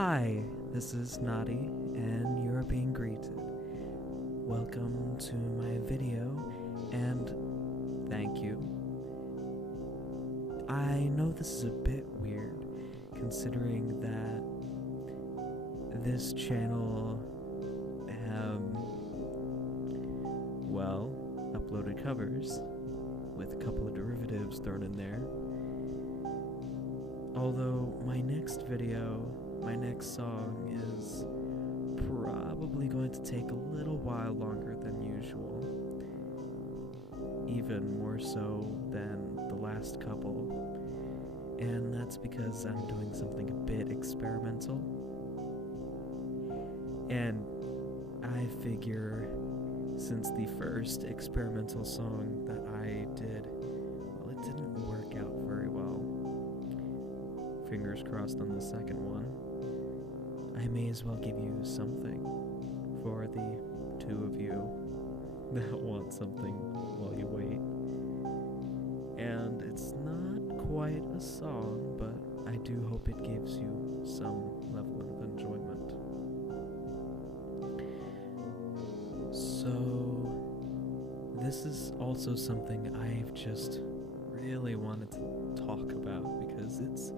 Hi, this is Nadi, and you're being greeted. Welcome to my video, and thank you. I know this is a bit weird, considering that this channel, uploaded covers with a couple of derivatives thrown in there. Although my next song is probably going to take a little while longer than usual. Even more so than the last couple. And that's because I'm doing something a bit experimental. And I figure since the first experimental song that I did, well, it didn't work out very well. Fingers crossed on the second one. I may as well give you something for the two of you that want something while you wait. And it's not quite a song, but I do hope it gives you some level of enjoyment. So, this is also something I've just really wanted to talk about because it's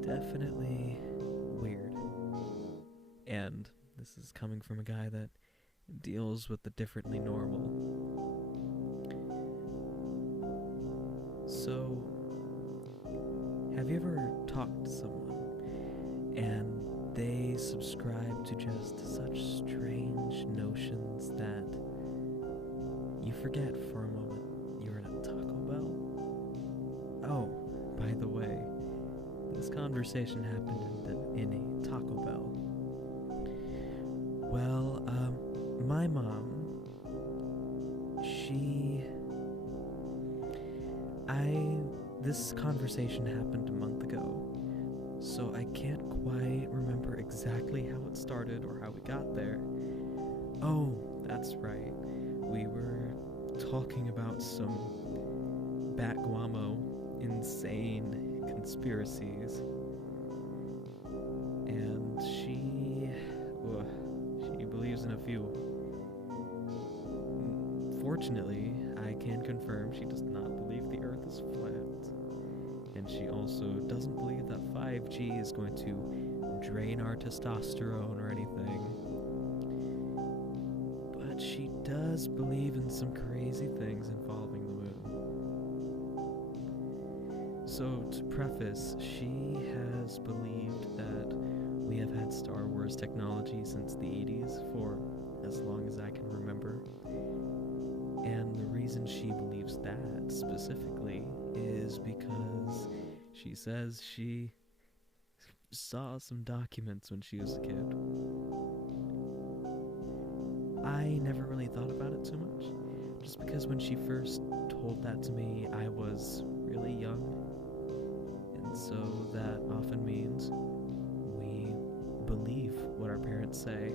definitely weird. And this is coming from a guy that deals with the differently normal. So, have you ever talked to someone and they subscribe to just such strange notions that you forget for a moment you're in a Taco Bell? Oh, by the way, this conversation happened in a Taco Bell. Well, my mom, this conversation happened a month ago, so I can't quite remember exactly how it started or how we got there. Oh, that's right. We were talking about some Bat Guamo insane conspiracies, and she believes in a few. Fortunately, I can confirm she does not believe the earth is flat, and she also doesn't believe that 5G is going to drain our testosterone or anything. But she does believe in some crazy things involving the moon. So, to preface, she has believed that we have had Star Wars technology since the 80s for as long as I can remember. And the reason she believes that specifically is because she says she saw some documents when she was a kid. I never really thought about it too much, just because when she first told that to me, I was really young, and so that often means we believe what our parents say.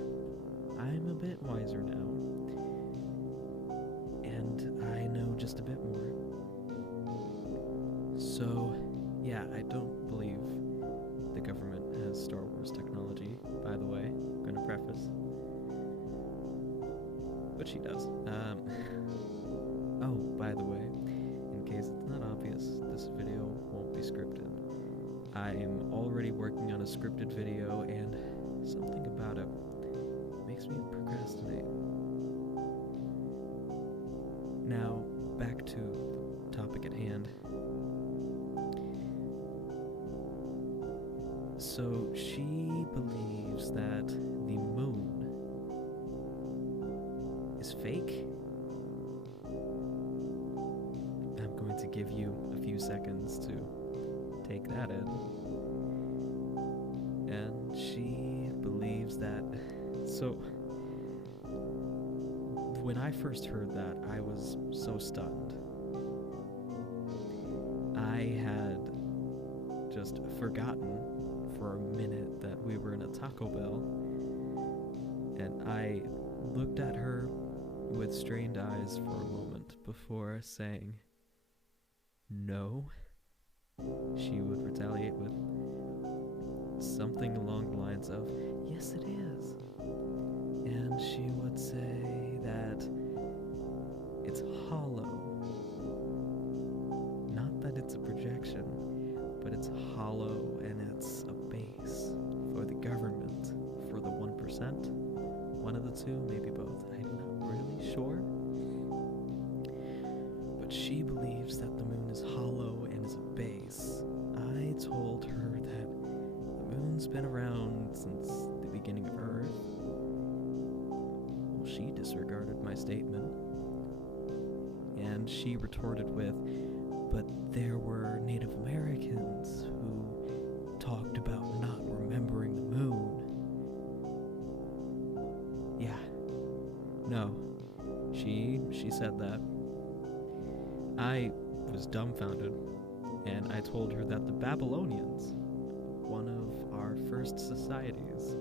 I'm a bit wiser now, and I know just a bit more. So, yeah, I don't believe the government has Star Wars technology, by the way. I'm gonna preface. But she does. Oh, by the way, in case it's not obvious, this video won't be scripted. I am already working on a scripted video, and something about it makes me procrastinate. Now, back to the topic at hand. So, she believes that the moon is fake. I'm going to give you a few seconds to take that in. And she believes that. So, when I first heard that, I was so stunned. I had just forgotten for a minute that we were in a Taco Bell, and I looked at her with strained eyes for a moment before saying, "No." She would retaliate with, something along the lines of, yes, it is. And she would say that it's hollow. Not that it's a projection, but it's hollow and it's a base for the government, for the 1%. One of the two, maybe both. I'm not really sure. But she believes that the moon is hollow and is a base. I told her that the moon's been around since the beginning of Earth. Well, she disregarded my statement. And she retorted with, but there were Native Americans who talked about not remembering the moon. Yeah. No. She said that. I was dumbfounded, and I told her that the Babylonians, one of our first societies,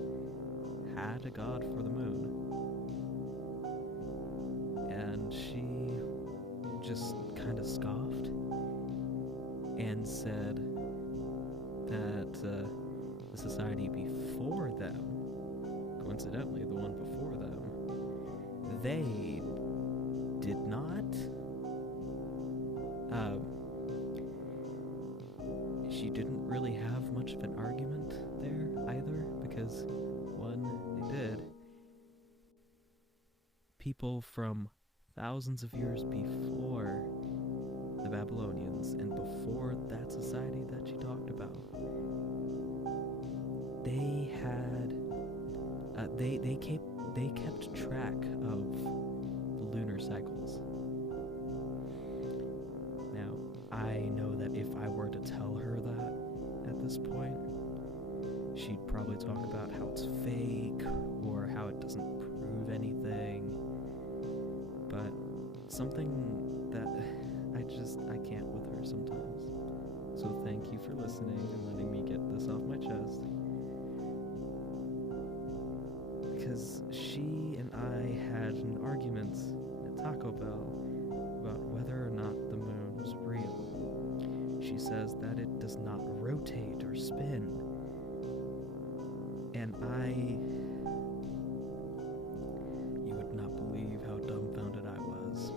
had a god for the moon. And she just kind of scoffed and said that the society before them, coincidentally the one before them, they did not. She didn't really have much of an argument there either, because one, they did. People from thousands of years before the Babylonians and before that society that she talked about, they had they kept track of the lunar cycles. Now, I know that if I were to tell her that at this point, she'd probably talk about how it's fake or how it doesn't prove anything. But something that I can't with her sometimes. So thank you for listening and letting me get this off my chest. Because she and I had an argument at Taco Bell about whether or not the moon was real. She says that it does not rotate or spin. And you would not believe how dumbfounded I was.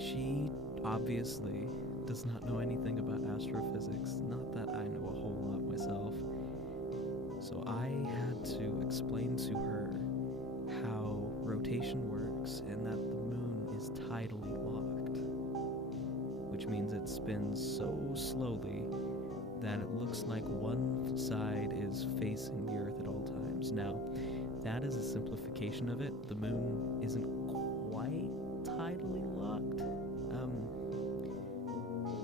She obviously does not know anything about astrophysics, not that I know a whole lot myself. So I had to explain to her how rotation works and that the moon is tidally locked, which means it spins so slowly that it looks like one side is facing the Earth at all times. Now, that is a simplification of it. The moon isn't quite tidally locked.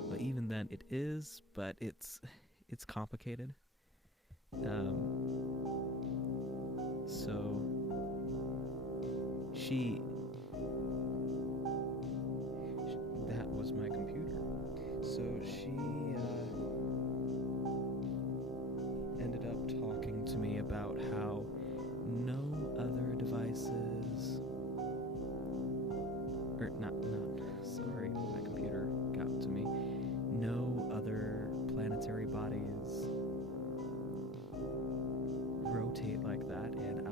But even then, it is, but it's complicated. So that was my computer. So she ended up talking to me about how no other devices, or not, sorry, my computer got to me. No other planetary bodies rotate like that, and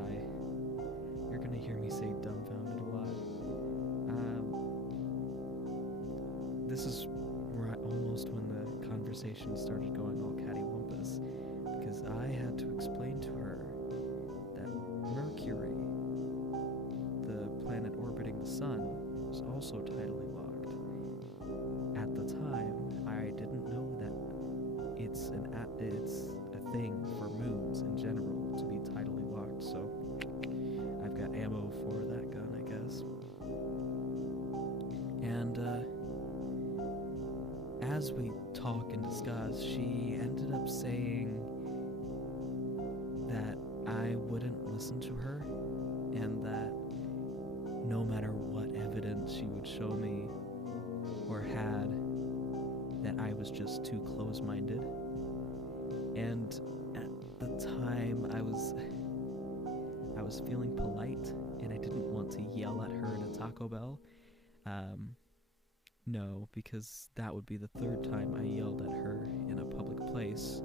you're gonna hear me say dumbfounded a lot. This is almost when the conversation started going all cattywampus, because I had to explain to her that Mercury, the planet orbiting the sun, was also tidally locked. At the time, I didn't know that it's a thing for moons in general to be tidally locked, so I've got ammo for that gun, I guess. And as we talk and discuss, she ended up saying that I wouldn't listen to her, and that no matter what evidence she would show me or had, that I was just too close-minded. And at the time, I was feeling polite, and I didn't want to yell at her in a Taco Bell. No, because that would be the third time I yelled at her in a place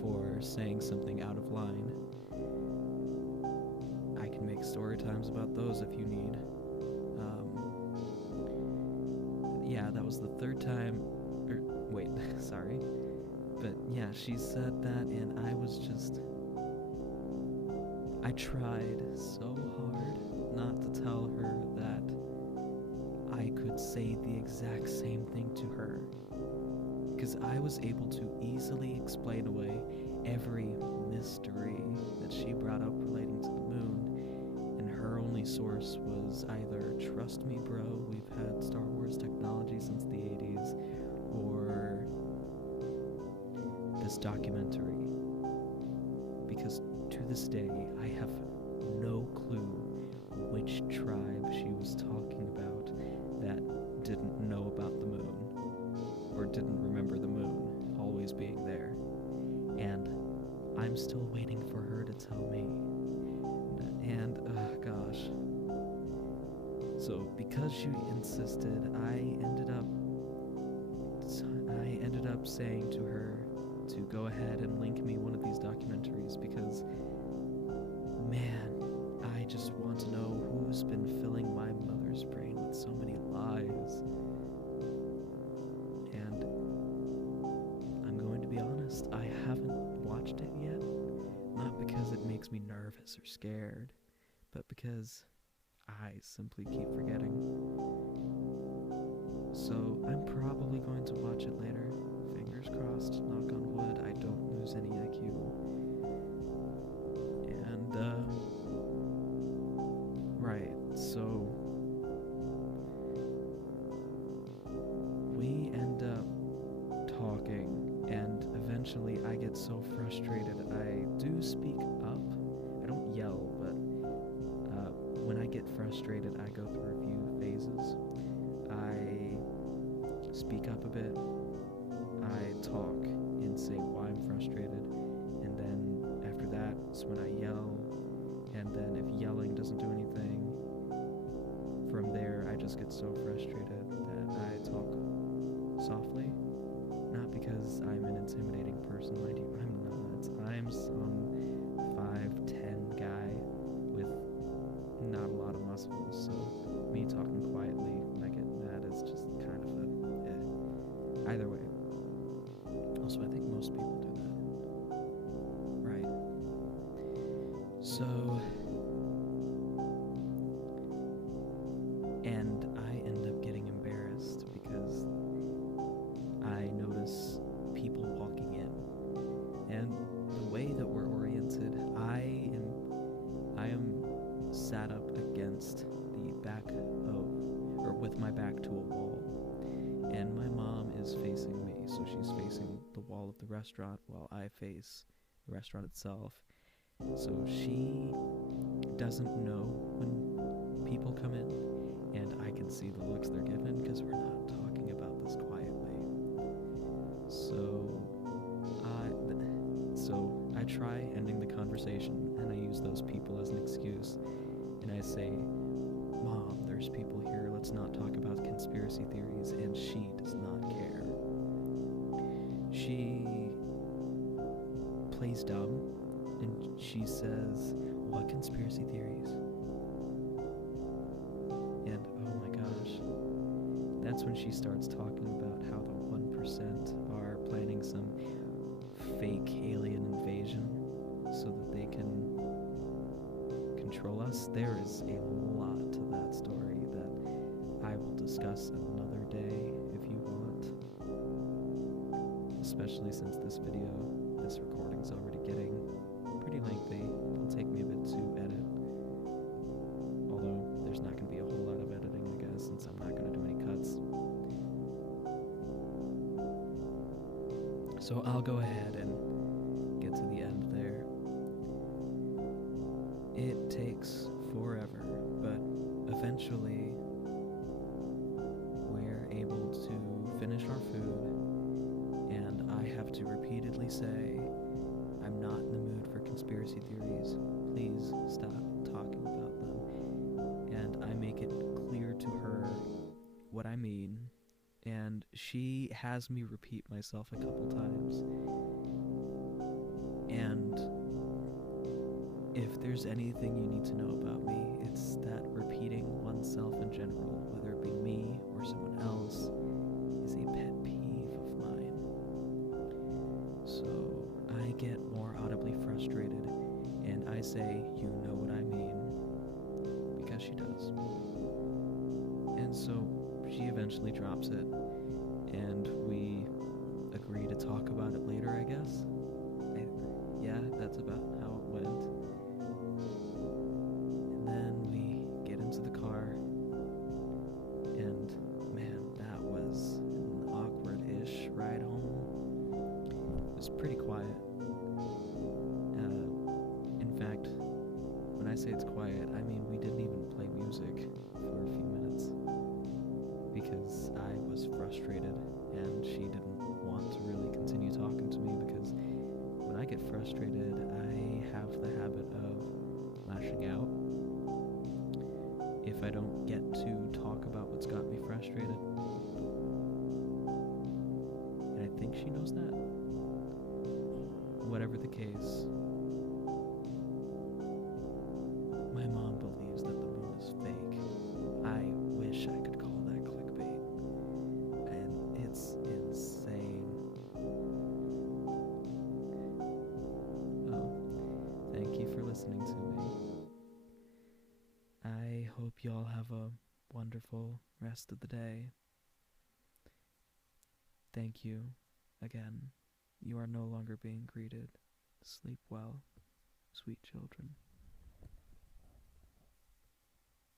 for saying something out of line. I can make story times about those if you need. Yeah, that was the third time. Wait, sorry. But yeah, she said that, and I tried so hard not to tell her that I could say the exact same thing to her, because I was able to easily explain away every mystery that she brought up relating to the moon, and her only source was either "Trust me, bro, we've had Star Wars technology since the 80s," or this documentary. Because to this day, I have no clue which tribe she was talking about that didn't know about the moon, or didn't remember the moon always being there. And I'm still waiting for her to tell me. And, gosh. So, because she insisted, I ended up saying to her to go ahead and link me one of these documentaries, because, man, I just want to know who's been filling my mother's brain with so many lies. And I'm going to be honest, I haven't watched it yet, not because it makes me nervous or scared, but because I simply keep forgetting. So I'm probably going to watch it later. Fingers crossed, knock on wood, I don't lose any IQ. And, right, so we end up talking, and eventually I get so frustrated, I do speak up. I don't yell, but when I get frustrated, I go through a few phases. I speak up a bit, I talk and say why I'm frustrated, and then after that is when I yell, and then if yelling doesn't do anything, from there I just get so frustrated that I talk softly. Not because I'm an intimidating person, mind you, I'm not. I'm some 5'10" guy with not a lot of muscles, so me talking quietly when I get mad is just kind of either way. Also, I think most people do that. Right. So, and I end up getting embarrassed because I notice people walking in, and the way that we're oriented, I am sat up against the back or with my back to a wall, and my mom is facing me, so she's facing the wall of the restaurant while I face the restaurant itself. So she doesn't know when people come in, and I can see the looks they're given because we're not talking about this quietly. So I try ending the conversation, and I use those people as an excuse, and I say, "Mom, there's people here, let's not talk about conspiracy theories," and she does not care. She plays dumb, and she says, "What conspiracy theories?" And oh my gosh, that's when she starts talking about how the 1% are planning some fake alien invasion so that they can control us. There is a lot to that story that I will discuss another day if you want, especially since this recording's already getting pretty lengthy. It'll take me a bit to edit, although there's not going to be a whole lot of editing, I guess, since I'm not going to do any cuts. So I'll go ahead and get to the end there. It takes forever, but eventually we're able to finish our food, and I have to repeatedly say, "I'm not in the mood for conspiracy theories. Please stop talking about them." And I make it clear to her what I mean, and she has me repeat myself a couple times, if there's anything you need to know about me, it's that repeating oneself in general, whether it be me or someone else, is a pet peeve of mine. So I get more audibly frustrated, and I say, "You know what I mean," because she does. And so she eventually drops it, and we agree to talk about it later, I guess. Yeah, that's about how it went. And then we get into the car, and man, that was an awkward-ish ride home. It was pretty quiet. In fact, when I say it's quiet, I mean we didn't even play music for a few minutes because I was frustrated and she didn't want to really continue talking to me, because when I get frustrated, I have the habit of lashing out if I don't get to talk about what's got me frustrated. And I think she knows that. Whatever the case, my mom believes that the moon is fake. I wish I could call that clickbait. And it's insane. Well, thank you for listening to me. I hope y'all have a wonderful rest of the day. Thank you again. You are no longer being greeted. Sleep well, sweet children.